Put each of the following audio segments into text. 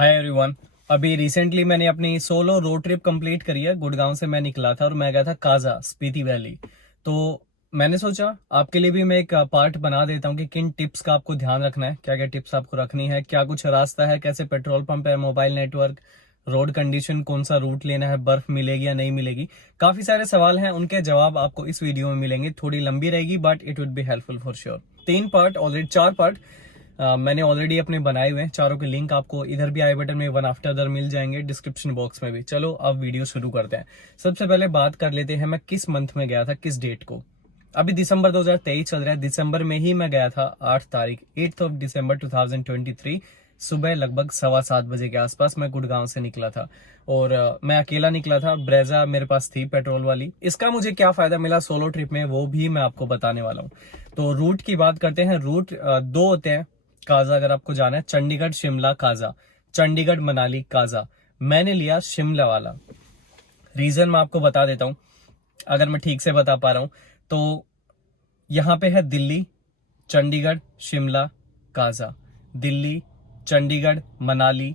Hi everyone. अभी recently मैंने अपनी सोलो रोड ट्रिप कंप्लीट करी है। गुड़गांव से मैं निकला था और मैं गया था काजा स्पीति वैली। तो मैंने सोचा आपके लिए भी मैं एक पार्ट बना देता हूँ कि किन टिप्स का आपको ध्यान रखना है, क्या क्या टिप्स आपको रखनी है, क्या कुछ रास्ता है, कैसे पेट्रोल पंप है, मोबाइल नेटवर्क, रोड कंडीशन, कौन सा रूट लेना है, बर्फ मिलेगी या नहीं मिलेगी। काफी सारे सवाल हैं, उनके जवाब आपको इस वीडियो में मिलेंगे। थोड़ी लंबी रहेगी but it would be helpful for sure. 3 part already, 4 part मैंने ऑलरेडी अपने बनाए हुए हैं। चारों के लिंक आपको इधर भी आई बटन में वन आफ्टर अदर मिल जाएंगे, डिस्क्रिप्शन बॉक्स में भी। चलो अब वीडियो शुरू करते हैं। सबसे पहले बात कर लेते हैं मैं किस मंथ में गया था, किस डेट को। अभी दिसंबर 2023 चल रहा है। दिसंबर में ही मैं गया था 8 तारीख 8 ऑफ दिसंबर 2023 सुबह लगभग 7:15 बजे के आसपास मैं गुड़गांव से निकला था। और मैं अकेला निकला था। ब्रेजा मेरे पास थी पेट्रोल वाली। इसका मुझे क्या फायदा मिला सोलो ट्रिप में वो भी मैं आपको बताने वाला हूँ। तो रूट की बात करते हैं। रूट दो होते हैं काजा, अगर आपको जाना है। चंडीगढ़ शिमला काजा, चंडीगढ़ मनाली काजा। मैंने लिया शिमला वाला। रीजन मैं आपको बता देता हूं, अगर मैं ठीक से बता पा रहा हूं तो। यहां पे है दिल्ली, चंडीगढ़, शिमला, काजा। दिल्ली, चंडीगढ़, मनाली।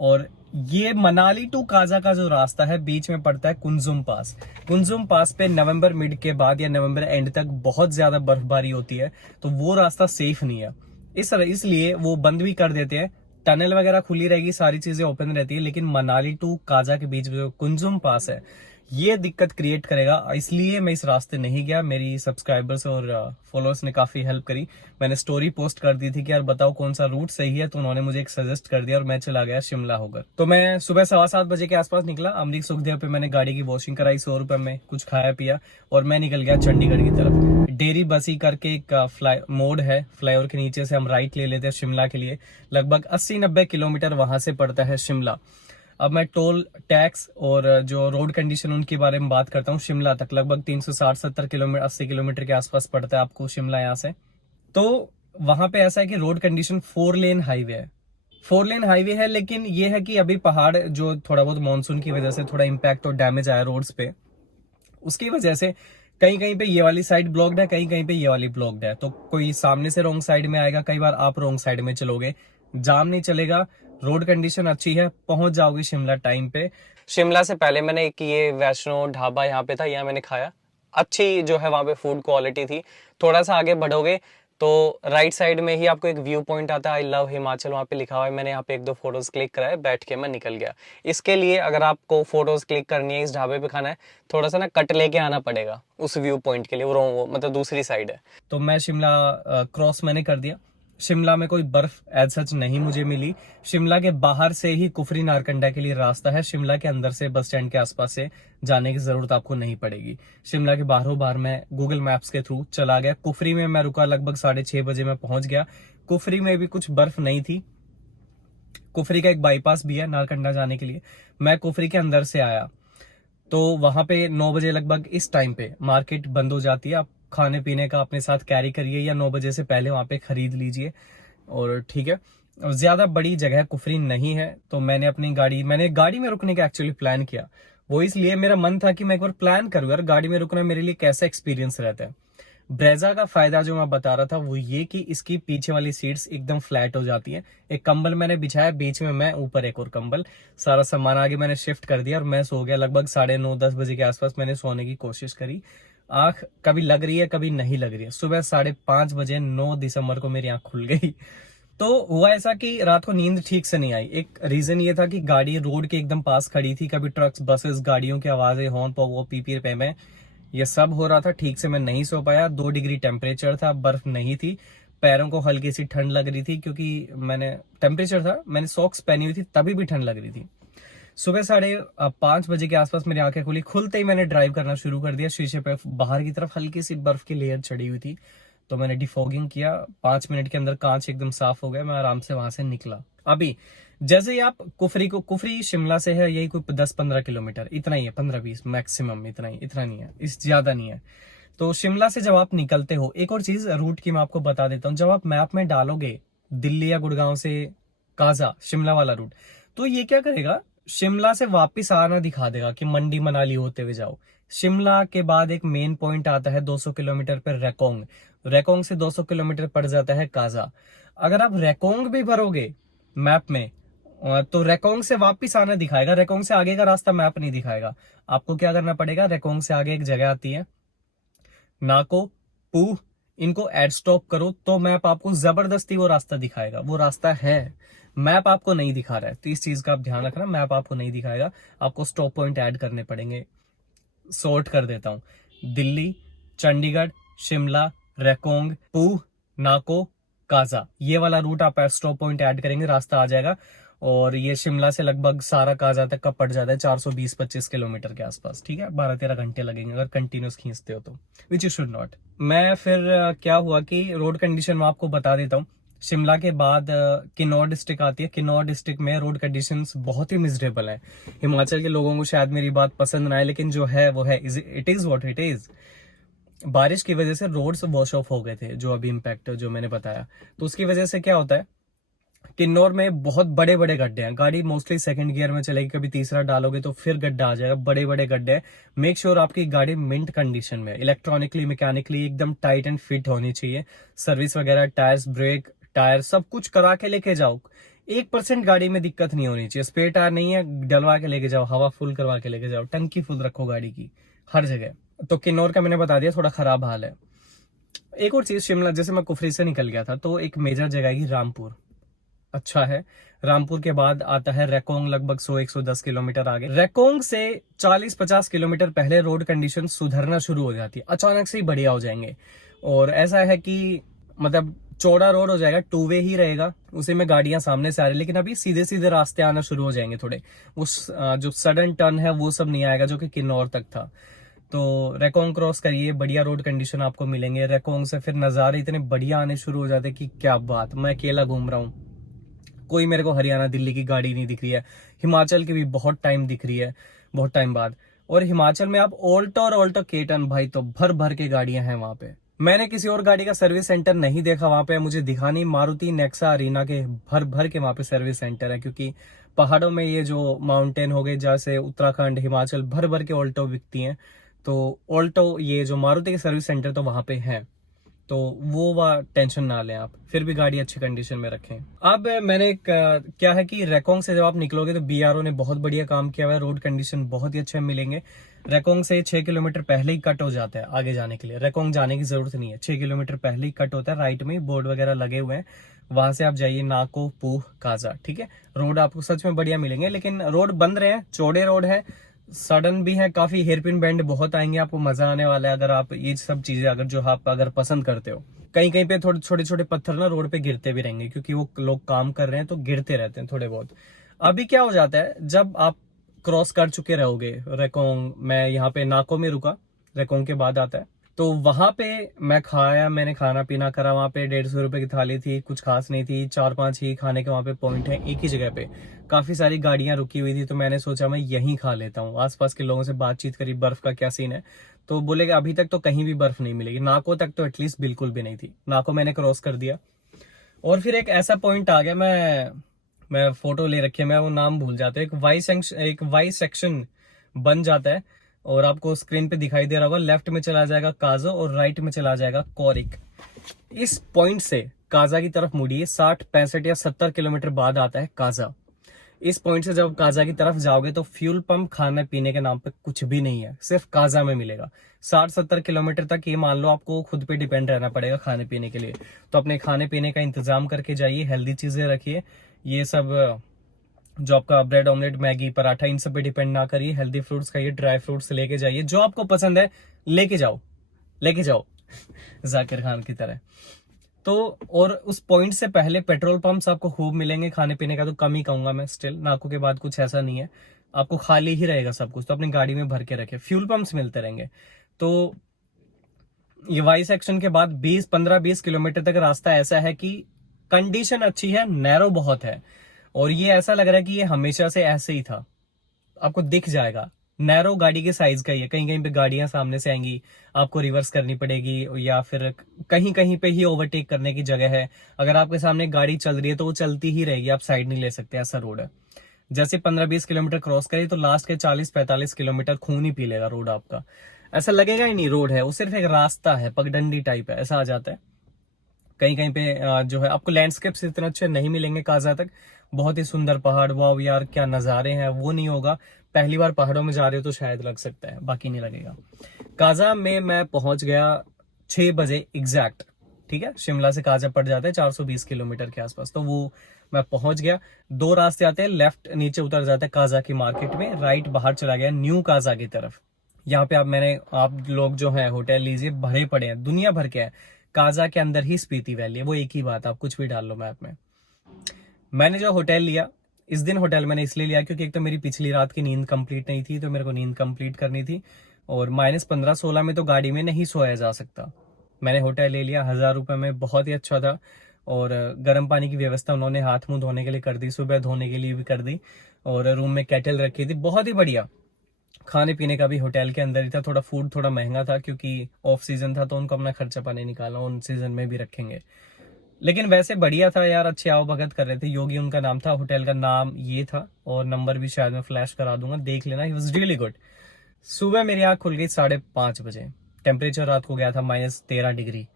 और ये मनाली टू काजा का जो रास्ता है बीच में पड़ता है कुंजुम पास। कुंजुम पास पे नवंबर मिड के बाद या नवंबर एंड तक बहुत ज्यादा बर्फबारी होती है, तो वो रास्ता सेफ नहीं है। इसलिए वो बंद भी कर देते हैं। टनल वगैरह खुली रहेगी, सारी चीजें ओपन रहती है, लेकिन मनाली टू काजा के बीच में जो कुंजुम पास है ये दिक्कत क्रिएट करेगा। इसलिए मैं इस रास्ते नहीं गया। मेरी सब्सक्राइबर्स और फॉलोअर्स ने काफी हेल्प करी। मैंने स्टोरी पोस्ट कर दी थी कि यार बताओ कौन सा रूट सही है, तो उन्होंने मुझे एक सजेस्ट कर दिया और मैं चला गया शिमला होकर। तो मैं सुबह 7:15 बजे के आसपास निकला। अमरीक सुखदेव पे मैंने गाड़ी की वॉशिंग कराई 100 रुपए में, कुछ खाया पिया और मैं निकल गया चंडीगढ़ की तरफ। डेरी बसी करके एक फ्लाई मोड है, फ्लाईओवर के नीचे से हम राइट ले लेते हैं शिमला के लिए। लगभग 80-90 किलोमीटर वहां से पड़ता है शिमला। अब मैं टोल टैक्स और जो रोड कंडीशन उनके बारे में बात करता हूँ। शिमला तक लगभग 360-70 किलोमीटर, 80 किलोमीटर के आसपास पड़ता है आपको शिमला यहाँ से। तो वहां पे ऐसा है कि रोड कंडीशन 4 लेन हाईवे है। 4 लेन हाईवे है, लेकिन ये है कि अभी पहाड़ जो थोड़ा बहुत मानसून की वजह से थोड़ा इम्पैक्ट और डैमेज आया रोड्स पे, उसकी वजह से कहीं कहीं पे ये वाली साइड ब्लॉक्ड है, कहीं कहीं पे ये वाली ब्लॉक्ड है। तो कोई सामने से रॉन्ग साइड में आएगा, कई बार आप रॉन्ग साइड में चलोगे, जाम नहीं चलेगा। रोड कंडीशन अच्छी है, पहुंच जाओगे शिमला टाइम पे। शिमला से पहले मैंने एक ये वैष्णो ढाबा यहाँ पे था, यहाँ मैंने खाया। अच्छी जो है वहाँ पे फूड क्वालिटी थी। थोड़ा सा आगे बढ़ोगे तो राइट साइड में ही आपको एक व्यू पॉइंट आता है, आई लव हिमाचल वहाँ पे लिखा हुआ है। मैंने यहाँ पे 1-2 फोटोज क्लिक कराए, बैठ के मैं निकल गया। इसके लिए अगर आपको फोटोज क्लिक करनी है, इस ढाबे पे खाना है, थोड़ा सा ना कट लेके आना पड़ेगा उस व्यू पॉइंट के लिए। वो मतलब दूसरी साइड है। तो मैं शिमला क्रॉस मैंने कर दिया। शिमला में कोई बर्फ एज सच नहीं मुझे मिली। शिमला के बाहर से ही कुफरी नारकंडा के लिए रास्ता है। शिमला के अंदर से बस स्टैंड के आसपास से जाने की जरूरत आपको नहीं पड़ेगी। शिमला के बाहरों बाहर मैं गूगल मैप्स के थ्रू चला गया। कुफरी में मैं रुका, लगभग 6:30 बजे मैं पहुंच गया। कुफरी में भी कुछ बर्फ नहीं थी। कुफरी का एक बाईपास भी है नारकंडा जाने के लिए। मैं कुफरी के अंदर से आया तो वहां पे 9 बजे लगभग इस टाइम पे मार्केट बंद हो जाती है। आप खाने पीने का अपने साथ कैरी करिए या 9 बजे से पहले वहां पे खरीद लीजिए। और ठीक है, और ज्यादा बड़ी जगह कुफरी नहीं है। तो मैंने गाड़ी में रुकने का एक्चुअली प्लान किया। वो इसलिए मेरा मन था कि मैं एक बार प्लान करूँ यार गाड़ी में रुकना मेरे लिए कैसा एक्सपीरियंस रहता है। ब्रेजा का फायदा जो मैं बता रहा था वो ये कि इसकी पीछे वाली सीट्स एकदम फ्लैट हो जाती है। एक कंबल मैंने बिछाया बीच में, मैं ऊपर एक और कंबल, सारा सामान आगे मैंने शिफ्ट कर दिया और मैं सो गया। लगभग 9:30-10 बजे के आसपास मैंने सोने की कोशिश करी। आंख कभी लग रही है कभी नहीं लग रही है। सुबह 5:30 बजे 9 दिसंबर को मेरी आंख खुल गई। तो हुआ ऐसा कि रात को नींद ठीक से नहीं आई। एक रीजन ये था कि गाड़ी रोड के एकदम पास खड़ी थी, कभी ट्रक्स, बसेस, गाड़ियों की आवाजें, हॉर्न पर वो पी पे में, ये सब हो रहा था। ठीक से मैं नहीं सो पाया। 2 डिग्री टेम्परेचर था, बर्फ नहीं थी। पैरों को हल्की सी ठंड लग रही थी क्योंकि टेम्परेचर था, मैंने सॉक्स पहनी हुई थी तभी भी ठंड लग रही थी। सुबह 5:30 बजे के आसपास मेरी आंखें खुली। खुलते ही मैंने ड्राइव करना शुरू कर दिया। शीशे पे बाहर की तरफ हल्की सी बर्फ की लेयर चढ़ी हुई थी, तो मैंने डिफॉगिंग किया। 5 मिनट के अंदर कांच एकदम साफ हो गया। मैं आराम से वहां से निकला। अभी जैसे ही आप कुफरी शिमला से है यही कोई 10-15 किलोमीटर, इतना ही है, 15-20 मैक्सिमम, इतना ही, इतना नहीं है, इस ज्यादा नहीं है। तो शिमला से जब आप निकलते हो, एक और चीज रूट की मैं आपको बता देता हूँ। जब आप मैप में डालोगे दिल्ली या गुड़गांव से काजा शिमला वाला रूट, तो ये क्या करेगा, शिमला से वापस आना दिखा देगा कि मंडी मनाली होते हुए जाओ। शिमला के बाद एक मेन पॉइंट आता है 200 किलोमीटर पर रेकोंग। रेकोंग से 200 किलोमीटर पड़ जाता है काजा। अगर आप रेकोंग भी भरोगे मैप में, तो रेकोंग से वापस आना दिखाएगा, रेकोंग से आगे का रास्ता मैप नहीं दिखाएगा। आपको क्या करना पड़ेगा, रेकोंग से आगे एक जगह आती है नाको, पूह, इनको एड स्टॉप करो तो मैप आपको जबरदस्ती वो रास्ता दिखाएगा। वो रास्ता है, मैप आपको नहीं दिखा रहा है, तो इस चीज का आप ध्यान रखना, मैप आपको नहीं दिखाएगा, आपको स्टॉप पॉइंट ऐड करने पड़ेंगे। सॉर्ट कर देता हूं, दिल्ली, चंडीगढ़, शिमला, रेकोंग, पूह, नाको, काजा, ये वाला रूट आप स्टॉप पॉइंट ऐड करेंगे, रास्ता आ जाएगा। और ये शिमला से लगभग सारा काजा तक का पड़ जाता है 420-25 किलोमीटर के आसपास, ठीक है। 12-13 घंटे लगेंगे अगर कंटिन्यूस खींचते हो तो, विच यू शुड नॉट। मैं फिर क्या हुआ कि रोड कंडीशन मैं आपको बता देता हूँ। शिमला के बाद किन्नौर डिस्ट्रिक्ट आती है। किन्नौर डिस्ट्रिक्ट में रोड कंडीशंस बहुत ही मिजरेबल है। हिमाचल के लोगों को शायद मेरी बात पसंद ना आए, लेकिन जो है वो है, it is what it is. बारिश की वजह से रोड्स वॉश ऑफ हो गए थे, जो अभी इम्पैक्ट जो मैंने बताया, तो उसकी वजह से क्या होता है, किन्नौर में बहुत बड़े बड़े गड्ढे हैं। गाड़ी मोस्टली सेकंड गियर में चलेगी, कभी तीसरा डालोगे तो फिर गड्ढा आ जाएगा, बड़े बड़े गड्ढे हैं। मेक श्योर आपकी गाड़ी मिंट कंडीशन में, इलेक्ट्रॉनिकली मैकेनिकली एकदम टाइट एंड फिट होनी चाहिए। सर्विस वगैरह, टायर्स, ब्रेक, टायर सब कुछ करा के लेके जाओ। 1% गाड़ी में दिक्कत नहीं होनी चाहिए। स्पेयर टायर नहीं है, डलवा के लेके जाओ, हवा फुल करवा के लेके जाओ, टंकी फुल रखो गाड़ी की हर जगह। तो किन्नौर का मैंने बता दिया, थोड़ा खराब हाल है। एक और चीज, शिमला जैसे मैं कुफरी से निकल गया था, तो एक मेजर जगह है रामपुर, अच्छा है। रामपुर के बाद आता है रेकोंग, लगभग 100-110 किलोमीटर आगे। रेकोंग से 40-50 किलोमीटर पहले रोड कंडीशन सुधरना शुरू हो जाती है, अचानक से ही बढ़िया हो जाएंगे। और ऐसा है कि मतलब चौड़ा रोड हो जाएगा, टू वे ही रहेगा, उसी में गाड़ियां सामने से आ रही, लेकिन अभी सीधे सीधे रास्ते आना शुरू हो जाएंगे थोड़े। उस जो सडन टर्न है वो सब नहीं आएगा, जो कि किन्नौर तक था। तो रेकोंग क्रॉस करिए, बढ़िया रोड कंडीशन आपको मिलेंगे। रेकोंग से फिर नज़ारे इतने बढ़िया आने शुरू हो जाते कि क्या बात, मैं अकेला घूम रहा हूँ, कोई मेरे को हरियाणा दिल्ली की गाड़ी नहीं दिख रही है। हिमाचल की भी बहुत टाइम दिख रही है, बहुत टाइम बाद। और हिमाचल में आप ऑल्टो और ऑल्टो केटन भाई तो भर भर के गाड़ियां हैं वहां पे। मैंने किसी और गाड़ी का सर्विस सेंटर नहीं देखा वहां पे, मुझे दिखा नहीं। मारुति नेक्सा अरीना के भर भर के वहां पे सर्विस सेंटर है, क्योंकि पहाड़ों में ये जो माउंटेन हो गए जैसे उत्तराखंड, हिमाचल, भर भर के ऑल्टो बिकती हैं। तो ऑल्टो, ये जो मारुति के सर्विस सेंटर तो वहां पे हैं, तो वो टेंशन ना लें आप, फिर भी गाड़ी अच्छी कंडीशन में रखें। अब मैंने क्या है कि रेकोंग से जब आप निकलोगे तो बीआरओ ने बहुत बढ़िया काम किया हुआ है, रोड कंडीशन बहुत ही अच्छे मिलेंगे। रेकोंग से 6 किलोमीटर पहले ही कट हो जाता है आगे जाने के लिए, रेकोंग जाने की जरूरत नहीं है, 6 किलोमीटर पहले ही कट होता है। राइट में बोर्ड वगैरह लगे हुए हैं, वहां से आप जाइए नाको, पूह, काजा, ठीक है। रोड आपको सच में बढ़िया मिलेंगे, लेकिन रोड बंद रहे हैं, चौड़े रोड है, सडन भी है, काफी हेयरपिन बैंड बहुत आएंगे, आपको मजा आने वाला है अगर आप ये सब चीजें अगर जो आप अगर पसंद करते हो। कहीं कहीं पे थोड़े छोटे छोटे पत्थर ना रोड पे गिरते भी रहेंगे, क्योंकि वो लोग काम कर रहे हैं तो गिरते रहते हैं थोड़े बहुत। अभी क्या हो जाता है, जब आप क्रॉस कर चुके रहोगे रेकोंग, मैं यहाँ पे नाको में रुका, रेकोंग के बाद आता है, तो वहां पे मैंने खाना पीना करा। वहां पे 150 रुपए की थाली थी, कुछ खास नहीं थी, 4-5 ही खाने के वहां पे पॉइंट है एक ही जगह पे। काफी सारी गाड़ियां रुकी हुई थी, तो मैंने सोचा मैं यहीं खा लेता हूँ। आसपास के लोगों से बातचीत करी, बर्फ का क्या सीन है, तो बोले कि अभी तक तो कहीं भी बर्फ नहीं मिलेगी। नाको तक तो एटलीस्ट बिल्कुल भी नहीं थी। नाको मैंने क्रॉस कर दिया, और फिर एक ऐसा पॉइंट आ गया, मैं फोटो ले रखी है, मैं वो नाम भूल जाता हूँ। एक वाई सेक्शन बन जाता है, और आपको स्क्रीन पे दिखाई दे रहा होगा, लेफ्ट में चला जाएगा काजा और राइट में चला जाएगा कोरिक। इस पॉइंट से काजा की तरफ मुड़िए, 60, 65 या 70 किलोमीटर बाद आता है काजा। इस पॉइंट से जब काजा की तरफ जाओगे तो फ्यूल पंप, खाने पीने के नाम पे कुछ भी नहीं है, सिर्फ काजा में मिलेगा। 60-70 किलोमीटर तक ये मान लो आपको खुद पे डिपेंड रहना पड़ेगा खाने पीने के लिए, तो अपने खाने पीने का इंतजाम करके जाइए, हेल्दी चीजें रखिए। ये सब जो आपका ब्रेड ऑमलेट, मैगी, पराठा, इन सब पे डिपेंड ना करिए। हेल्दी फ्रूट्स खाइए, ड्राई फ्रूट्स लेके जाइए, जो आपको पसंद है लेके जाओ, लेके जाओ जाकिर खान की तरह। तो और उस पॉइंट से पहले पेट्रोल पंप्स आपको खूब मिलेंगे, खाने पीने का तो कम ही कहूंगा मैं, स्टिल नाको के बाद कुछ ऐसा नहीं है, आपको खाली ही रहेगा सब कुछ, तो अपनी गाड़ी में भर के रखे, फ्यूल पंप्स मिलते रहेंगे। तो ये वाई सेक्शन के बाद 15-20 किलोमीटर तक रास्ता ऐसा है कि कंडीशन अच्छी है, नैरो बहुत है, और ये ऐसा लग रहा है कि ये हमेशा से ऐसे ही था, आपको दिख जाएगा। नैरो गाड़ी के साइज का ही है, कहीं कहीं पे गाड़ियां सामने से आएंगी, आपको रिवर्स करनी पड़ेगी, या फिर कहीं कहीं पे ही ओवरटेक करने की जगह है। अगर आपके सामने गाड़ी चल रही है तो वो चलती ही रहेगी, आप साइड नहीं ले सकते, ऐसा रोड है। जैसे 15-20 किलोमीटर क्रॉस करिए तो लास्ट के 40-45 किलोमीटर खून ही पी लेगा रोड आपका, ऐसा लगेगा ही नहीं रोड है, वो सिर्फ एक रास्ता है, पगडंडी टाइप है, ऐसा आ जाता है। कहीं कहीं पे जो है आपको लैंडस्केप्स इतने अच्छे नहीं मिलेंगे काजा तक, बहुत ही सुंदर पहाड़, वाव यार क्या नज़ारे हैं, वो नहीं होगा। पहली बार पहाड़ों में जा रहे हो तो शायद लग सकता है, बाकी नहीं लगेगा। काजा में मैं पहुंच गया 6 बजे एग्जैक्ट, ठीक है। शिमला से काजा पड़ जाता है 420 किलोमीटर के आसपास, तो वो मैं पहुंच गया। 2 रास्ते आते हैं, लेफ्ट नीचे उतर जाता है काजा की मार्केट में, राइट बाहर चला गया न्यू काजा की तरफ। यहाँ पे आप लोग जो है होटल लीजिए, भरे पड़े हैं, दुनिया भर के हैं। काजा के अंदर ही स्पीति वैली है, वो एक ही बात, आप कुछ भी डाल लो मैप में। मैंने जो होटल लिया, इस दिन होटल मैंने इसलिए लिया क्योंकि एक तो मेरी पिछली रात की नींद कंप्लीट नहीं थी, तो मेरे को नींद कंप्लीट करनी थी, और -15-16 में तो गाड़ी में नहीं सोया जा सकता। मैंने होटल ले लिया 1000 रुपये में, बहुत ही अच्छा था। और गर्म पानी की व्यवस्था उन्होंने हाथ मुंह धोने के लिए कर दी, सुबह धोने के लिए भी कर दी, और रूम में केटल रखी थी, बहुत ही बढ़िया। खाने पीने का भी होटल के अंदर ही था, थोड़ा फूड थोड़ा महंगा था क्योंकि ऑफ सीजन था, तो उनको अपना खर्चा पानी निकालना, उन सीजन में भी रखेंगे। लेकिन वैसे बढ़िया था यार, अच्छे आओ भगत कर रहे थे। योगी उनका नाम था, होटल का नाम ये था, और नंबर भी शायद मैं फ्लैश करा दूंगा, देख लेना। He was really good. सुबह मेरी आँख खुल गई 5:30 बजे। टेम्परेचर रात को गया था -13 डिग्री,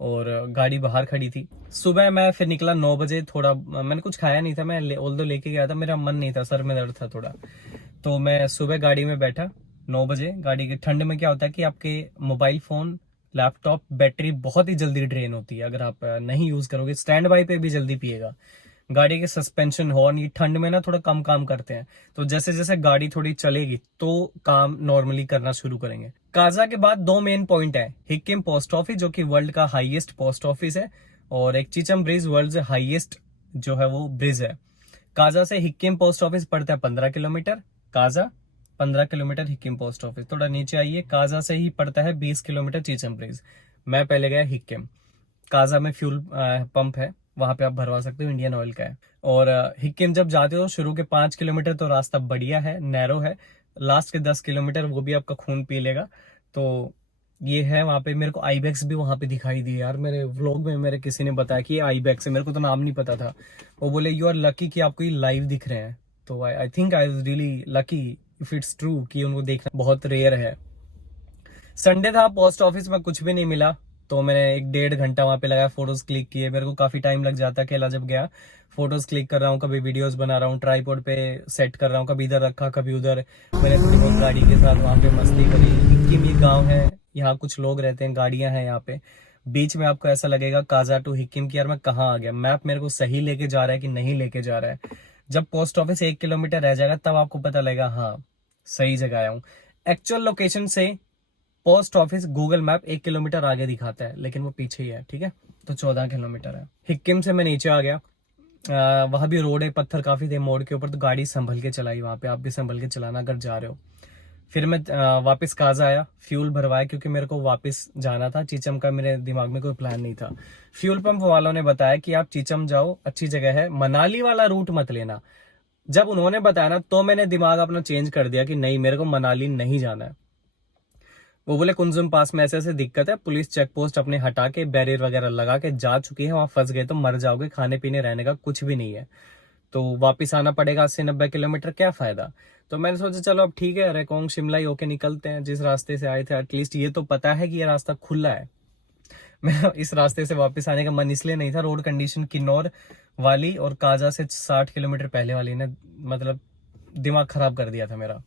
और गाड़ी बाहर खड़ी थी। सुबह मैं फिर निकला 9 बजे, थोड़ा मैंने कुछ खाया नहीं था, मैं ऑल्दो लेके गया था, मेरा मन नहीं था, सर में दर्द था थोड़ा, तो मैं सुबह गाड़ी में बैठा 9 बजे। गाड़ी के ठंड में क्या होता है कि आपके मोबाइल फोन, लैपटॉप बैटरी बहुत ही जल्दी ड्रेन होती है अगर आप नहीं यूज करोगे। स्टैंड बाई पे भी जल्दी पिएगा। गाड़ी के सस्पेंशन हॉर्न ये ठंड में ना थोड़ा कम काम करते हैं, तो जैसे जैसे गाड़ी थोड़ी चलेगी तो काम नॉर्मली करना शुरू करेंगे। काजा के बाद 2 मेन पॉइंट है, हिक्किम पोस्ट ऑफिस जो कि वर्ल्ड का हाईएस्ट पोस्ट ऑफिस है, और एक चिचम ब्रिज, वर्ल्ड हाईएस्ट जो है वो ब्रिज है। काजा से हिक्किम पोस्ट ऑफिस पड़ता है 15 kilometre, Kaza 15 kilometre, Hikkim post office थोड़ा नीचे आइए। काजा से ही पड़ता है 20 किलोमीटर चिचम ब्रिज। मैं पहले गया हिक्किम। काजा में फ्यूल पंप है, वहां पे आप भरवा सकते हो, इंडियन ऑयल का है। और हिक्किम जब जाते हो, शुरू के 5 किलोमीटर तो रास्ता बढ़िया है, नैरो है, लास्ट के 10 किलोमीटर वो भी आपका खून पी लेगा। तो ये है वहां पे। मेरे को आईबैक्स भी वहां पे दिखाई दिए यार, मेरे व्लॉग में मेरे किसी ने बताया कि ये आईबैक्स है, मेरे को तो नाम नहीं पता था। वो बोले यू आर लकी कि आपको ये लाइव दिख रहे हैं, तो I think I was really lucky if it's true कि उनको देखना बहुत रेयर है। संडे था, पोस्ट ऑफिस में कुछ भी नहीं मिला, तो मैंने 1-1.5 घंटा वहां पे लगाया, फोटोज क्लिक किए। मेरे को काफी टाइम लग जाता है अकेला जब गया, फोटोज क्लिक कर रहा हूँ, कभी वीडियोस बना रहा हूँ, ट्राईपॉड पे सेट कर रहा हूँ, कभी इधर रखा कभी उधर। मैंने थोड़ी बहुत गाड़ी के साथ वहां पे मस्ती करी। हिक्किम ये गाँव है, यहाँ कुछ लोग रहते हैं, गाड़ियां हैं यहाँ पे। बीच में आपको ऐसा लगेगा काजा टू हिक्किम की यार मैं कहाँ आ गया, मैप मेरे को सही लेके जा रहा है कि नहीं लेके जा रहा है। जब पोस्ट ऑफिस 1 किलोमीटर रह जाएगा तब आपको पता लगेगा हाँ सही जगह आया हूँ। एक्चुअल लोकेशन से post office Google map 1 kilometre आगे दिखाता है, लेकिन वो पीछे ही है, ठीक है। तो 14 किलोमीटर है। हिक्किम से मैं नीचे आ गया, वहां भी रोड है, पत्थर काफी थे मोड़ के ऊपर, तो गाड़ी संभल के चलाई वहां पे। आप भी संभल के चलाना अगर जा रहे हो। फिर मैं वापस काजा आया, फ्यूल भरवाया क्योंकि मेरे को वापस जाना था चीचम का, मेरे दिमाग में कोई प्लान नहीं था। फ्यूल पंप वालों ने बताया कि आप चीचम जाओ, अच्छी जगह है, मनाली वाला रूट मत लेना। जब उन्होंने बताया ना तो मैंने दिमाग अपना चेंज कर दिया कि नहीं, मेरे को मनाली नहीं जाना है। वो बोले कुंजुम पास में ऐसे ऐसे दिक्कत है, पुलिस चेक पोस्ट अपने हटा के बैरियर वगैरह लगा के जा चुकी है, वहां फंस गए तो मर जाओगे, खाने पीने रहने का कुछ भी नहीं है, तो वापिस आना पड़ेगा 80-90 किलोमीटर, क्या फायदा। तो मैंने सोचा चलो अब ठीक है, रेकोंग शिमला ही होके निकलते हैं, जिस रास्ते से आए थे एटलीस्ट ये तो पता है कि ये रास्ता खुला है। मैं इस रास्ते से वापस आने का मन इसलिए नहीं था, रोड कंडीशन किन्नौर वाली और काजा से 60 किलोमीटर पहले वाली ने मतलब दिमाग खराब कर दिया था मेरा।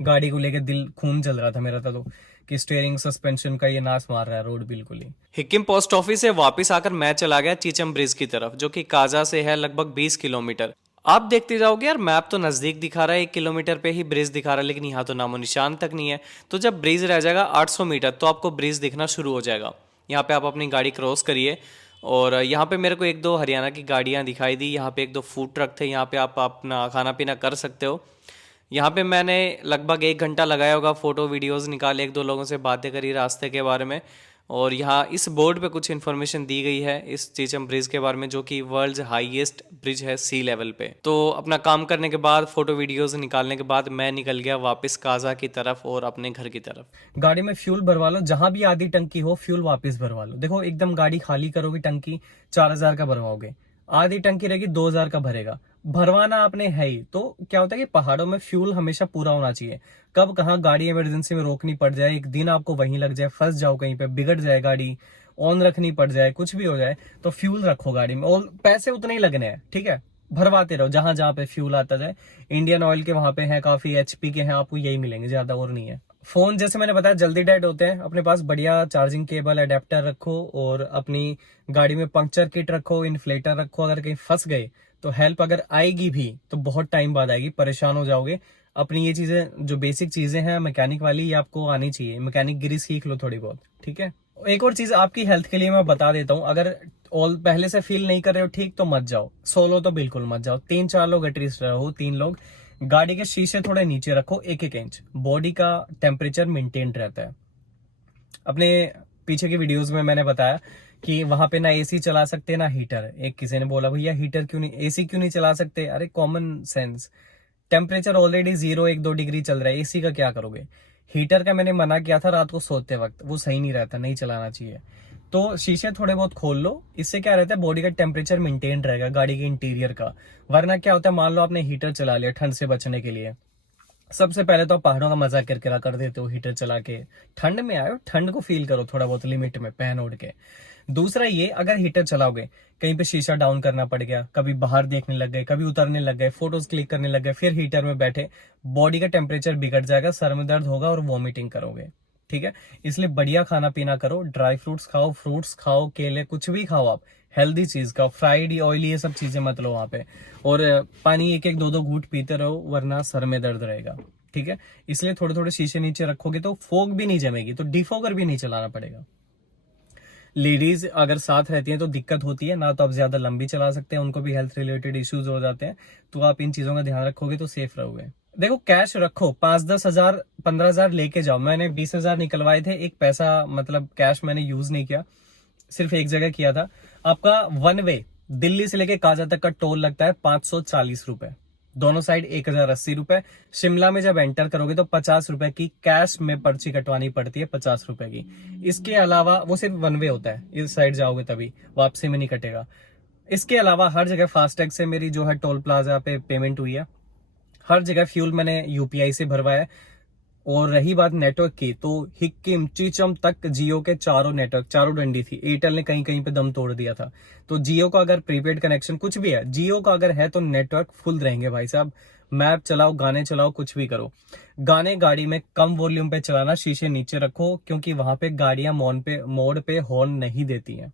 गाड़ी को लेकर दिल खून जल रहा था मेरा तो कि स्टीयरिंग सस्पेंशन का ये नाश मार रहा है रोड बिल्कुल ही। हिक्किम पोस्ट ऑफिस से वापस आकर मैं चला गया चीचम ब्रिज की तरफ, जो कि काजा से है लगभग 20 किलोमीटर। आप देखते जाओगे यार, मैप तो नजदीक दिखा रहा है, 1 किलोमीटर पे ही ब्रिज दिखा रहा है, लेकिन यहाँ तो नामो निशान तक नहीं है। तो जब ब्रिज रह जाएगा 800 मीटर तो आपको ब्रिज दिखना शुरू हो जाएगा। यहाँ पे आप अपनी गाड़ी क्रॉस करिए, और यहाँ पे मेरे को 1-2 हरियाणा की गाड़ियाँ दिखाई दी। यहाँ पे 1-2 फूड ट्रक थे, यहाँ पे आप अपना खाना पीना कर सकते हो। यहाँ पे मैंने लगभग 1 घंटा लगाया होगा, फ़ोटो वीडियोस निकाले, 1-2 लोगों से बातें करी रास्ते के बारे में। और यहाँ इस बोर्ड पे कुछ इन्फॉर्मेशन दी गई है इस चीचम ब्रिज के बारे में, जो कि वर्ल्ड हाईएस्ट ब्रिज है सी लेवल पे। तो अपना काम करने के बाद, फोटो वीडियोस निकालने के बाद मैं निकल गया वापस काजा की तरफ और अपने घर की तरफ। गाड़ी में फ्यूल भरवा लो, जहां भी आधी टंकी हो फ्यूल वापस भरवा लो। देखो एकदम गाड़ी खाली करोगे, टंकी 4000 का भरवाओगे, आधी टंकी रहेगी 2000 का भरेगा। भरवाना आपने है ही, तो क्या होता है कि पहाड़ों में फ्यूल हमेशा पूरा होना चाहिए। कब कहाँ गाड़ी इमरजेंसी में रोकनी पड़ जाए, एक दिन आपको वहीं लग जाए, फंस जाओ कहीं पे, बिगड़ जाए गाड़ी, ऑन रखनी पड़ जाए, कुछ भी हो जाए, तो फ्यूल रखो गाड़ी में। और पैसे उतने ही लगने हैं, ठीक है। भरवाते रहो जहां जहां पे फ्यूल आता जाए। इंडियन ऑयल के वहां पे हैं, काफी एचपी के हैं, आपको यही मिलेंगे, ज्यादा और नहीं है। फोन जैसे मैंने बताया जल्दी डेड होते हैं, अपने पास बढ़िया चार्जिंग केबल अडेप्टर रखो और अपनी गाड़ी में पंक्चर किट रखो, इन्फ्लेटर रखो। अगर कहीं फंस गए तो हेल्प अगर आएगी भी तो बहुत टाइम बाद आएगी, परेशान हो जाओगे। अपनी ये चीजें जो बेसिक चीजें हैं मैकेनिक वाली, ये आपको आनी चाहिए। मैकेनिक गिरी सीख लो थोड़ी बहुत, ठीक है। एक और चीज आपकी हेल्थ के लिए मैं बता देता हूँ, अगर ऑल पहले से फील नहीं कर रहे हो ठीक, तो मत जाओ सोलो, तो बिल्कुल मत जाओ। 3-4 लोग एटलीस्ट रहो, 3 लोग। गाड़ी के शीशे थोड़े नीचे रखो, 1-1 इंच, बॉडी का टेम्परेचर मेंटेन रहता है। अपने पीछे की वीडियोस में मैंने बताया कि वहां पे ना एसी चला सकते ना हीटर। एक किसी ने बोला भैया हीटर क्यों नहीं, एसी क्यों नहीं चला सकते? अरे common sense, temperature already 0-1-2 degree चल रहा है, एसी का क्या करोगे? हीटर का मैंने मना किया था रात को सोते वक्त, वो सही नहीं रहता, नहीं चलाना चाहिए। तो शीशे थोड़े बहुत खोल लो, इससे क्या रहता है बॉडी का टेम्परेचर मेंटेन रहेगा गाड़ी के इंटीरियर का। वरना क्या होता है, मान लो आपने हीटर चला लिया ठंड से बचने के लिए, सबसे पहले तो आप पहाड़ों का मजा किरकिरा कर देते हो हीटर चला के। ठंड में आयो, ठंड को फील करो थोड़ा बहुत लिमिट में पहन ओढ़ के। दूसरा ये, अगर हीटर चलाओगे कहीं पे शीशा डाउन करना पड़ गया, कभी बाहर देखने लग गए, कभी उतरने लग गए, फोटोज क्लिक करने लग गए, फिर हीटर में बैठे, बॉडी का टेम्परेचर बिगड़ जाएगा, सर में दर्द होगा और वॉमिटिंग करोगे, ठीक है। इसलिए बढ़िया खाना पीना करो, ड्राई फ्रूट्स खाओ, फ्रूट्स खाओ, केले, कुछ भी खाओ आप, हेल्दी चीज खाओ, फ्राइड ऑयली ये सब चीजें मत लो वहां पे। और पानी 1-1 2-2 घूंट पीते रहो, वरना सर में दर्द रहेगा, ठीक है। इसलिए थोड़े थोड़े शीशे नीचे रखोगे तो फोग भी नहीं जमेगी, तो डिफोगर भी नहीं चलाना पड़ेगा। लेडीज अगर साथ रहती हैं तो दिक्कत होती है ना, तो आप ज्यादा लंबी चला सकते हैं, उनको भी हेल्थ रिलेटेड इश्यूज हो जाते हैं। तो आप इन चीजों का ध्यान रखोगे तो सेफ रहोगे। देखो कैश रखो, 5-10 हजार 15 हजार लेके जाओ। मैंने 20 हजार निकलवाए थे, एक पैसा मतलब कैश मैंने यूज नहीं किया, सिर्फ एक जगह किया था। आपका वन वे दिल्ली से लेके काजा तक का टोल लगता है 540 रुपए, दोनों साइड 1080 रुपए। शिमला में जब एंटर करोगे तो 50 रुपए की कैश में पर्ची कटवानी पड़ती है, 50 रुपए की। इसके अलावा वो सिर्फ वन वे होता है, इस साइड जाओगे तभी, वापसी में नहीं कटेगा। इसके अलावा हर जगह फास्टैग से मेरी जो है टोल प्लाजा पे पेमेंट हुई है, हर जगह फ्यूल मैंने यूपीआई से भरवाया है। और रही बात नेटवर्क की, तो हिक्किम चीचम तक जियो के चारों नेटवर्क, चारों डंडी थी। एयरटेल ने कहीं कहीं पे दम तोड़ दिया था। तो जियो का अगर प्रीपेड कनेक्शन कुछ भी है, जियो का अगर है तो नेटवर्क फुल रहेंगे भाई साहब। मैप चलाओ, गाने चलाओ, कुछ भी करो। गाने गाड़ी में कम वॉल्यूम पे चलाना, शीशे नीचे रखो, क्योंकि वहां पे गाड़ियां मोड़ पे हॉर्न नहीं देती हैं।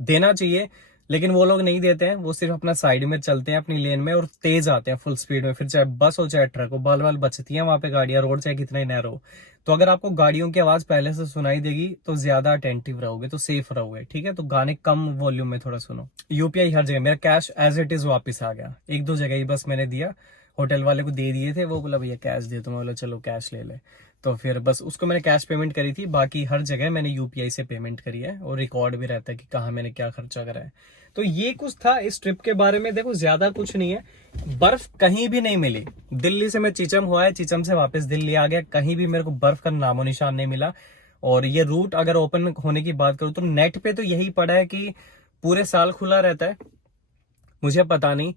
देना चाहिए लेकिन वो लोग नहीं देते हैं, वो सिर्फ अपना साइड में चलते हैं अपनी लेन में और तेज आते हैं फुल स्पीड में। फिर चाहे बस हो चाहे ट्रक हो, बाल बाल बचती हैं वहां पे गाड़ियां, रोड चाहे कितना ही नैरो हो। तो अगर आपको गाड़ियों की आवाज पहले से सुनाई देगी तो ज्यादा अटेंटिव रहोगे, तो सेफ रहोगे, ठीक है। तो गाने कम वॉल्यूम में थोड़ा सुनो। यूपीआई हर जगह, मेरा कैश एज इट इज वापस आ गया। 1-2 जगह ही बस मैंने दिया, होटल वाले को दे दिए थे, वो बोला भैया कैश दे, तो मैं बोला चलो कैश ले ले। तो फिर बस उसको मैंने कैश पेमेंट करी थी, बाकी हर जगह मैंने यूपीआई से पेमेंट करी है, और रिकॉर्ड भी रहता है कि कहाँ मैंने क्या खर्चा करा है। तो ये कुछ था इस ट्रिप के बारे में। देखो ज्यादा कुछ नहीं है, बर्फ कहीं भी नहीं मिली। दिल्ली से मैं चीचम हुआ है, चीचम से वापस दिल्ली आ गया, कहीं भी मेरे को बर्फ का नामो निशान नहीं मिला। और ये रूट अगर ओपन होने की बात करूं तो नेट पे तो यही पड़ा है कि पूरे साल खुला रहता है, मुझे पता नहीं,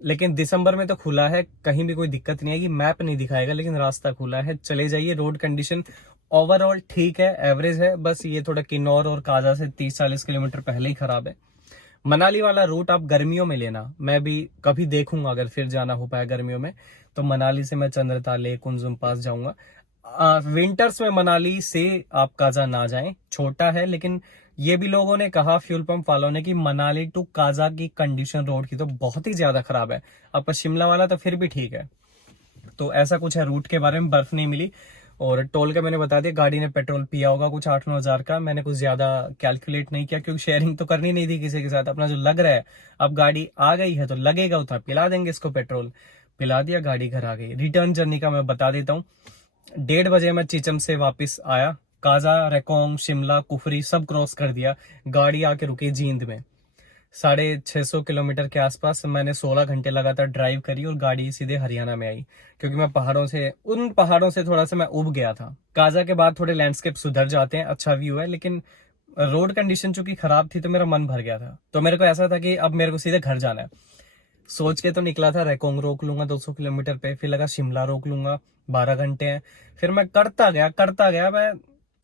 लेकिन दिसंबर में तो खुला है, कहीं भी कोई दिक्कत नहीं आएगी। मैप नहीं दिखाएगा लेकिन रास्ता खुला है, चले जाइए। रोड कंडीशन ओवरऑल ठीक है, एवरेज है, बस ये थोड़ा किन्नौर और काजा से 30-40 किलोमीटर पहले ही खराब है। मनाली वाला रूट आप गर्मियों में लेना, मैं भी कभी देखूंगा अगर फिर जाना हो पाया गर्मियों में, तो मनाली से मैं चंद्रताल कुंजुम पास जाऊंगा। विंटर्स में मनाली से आप काजा ना जाएं, छोटा है। लेकिन ये भी लोगों ने कहा, फ्यूल पंप वालों ने, कि मनाली टू काजा की कंडीशन रोड की तो बहुत ही ज्यादा खराब है। अब शिमला वाला तो फिर भी ठीक है। तो ऐसा कुछ है रूट के बारे में, बर्फ नहीं मिली। और टोल का मैंने बता दिया, गाड़ी ने पेट्रोल पिया होगा कुछ 8-9 हजार का, मैंने कुछ ज्यादा कैलकुलेट नहीं किया क्योंकि शेयरिंग तो करनी नहीं थी किसी के साथ। अपना जो लग रहा है, अब गाड़ी आ गई है तो लगेगा उतना, पिला देंगे इसको पेट्रोल। पिला दिया, गाड़ी घर आ गई। रिटर्न जर्नी का मैं बता देता हूँ। 1:30 बजे मैं चीचम से वापस आया, काजा, रेकोंग, शिमला, कुफरी सब क्रॉस कर दिया। गाड़ी आके रुकी जींद में, 650 किलोमीटर के आसपास। मैंने 16 घंटे लगातार ड्राइव करी और गाड़ी सीधे हरियाणा में आई, क्योंकि मैं उन पहाड़ों से थोड़ा सा मैं उब गया था। काजा के बाद थोड़े लैंडस्केप सुधर जाते हैं, अच्छा व्यू है, लेकिन रोड कंडीशन चूंकि खराब थी तो मेरा मन भर गया था। तो मेरे को ऐसा था कि अब मेरे को सीधे घर जाना है। सोच के तो निकला था रेकोंग रोक लूंगा 200 किलोमीटर पे, फिर लगा शिमला रोक लूंगा, 12 घंटे हैं। फिर मैं करता गया, मैं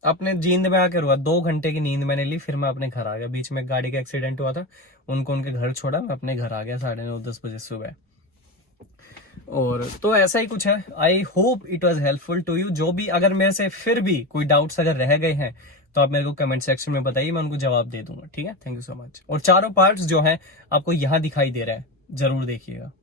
अपने जींद में आके रुका, 2 घंटे की नींद मैंने ली, फिर मैं अपने घर आ गया। बीच में गाड़ी का एक्सीडेंट हुआ था, उनको उनके घर छोड़ा, मैं अपने घर आ गया 9:30-10 बजे सुबह। और तो ऐसा ही कुछ है। I hope it was helpful to you. जो भी अगर मेरे से फिर भी कोई डाउट्स अगर रह गए हैं तो आप मेरे को कमेंट सेक्शन में बताइए, मैं उनको जवाब दे दूंगा। ठीक है, थैंक यू सो मच। और चारों पार्ट्स जो हैं आपको यहाँ दिखाई दे रहा है, जरूर देखिएगा।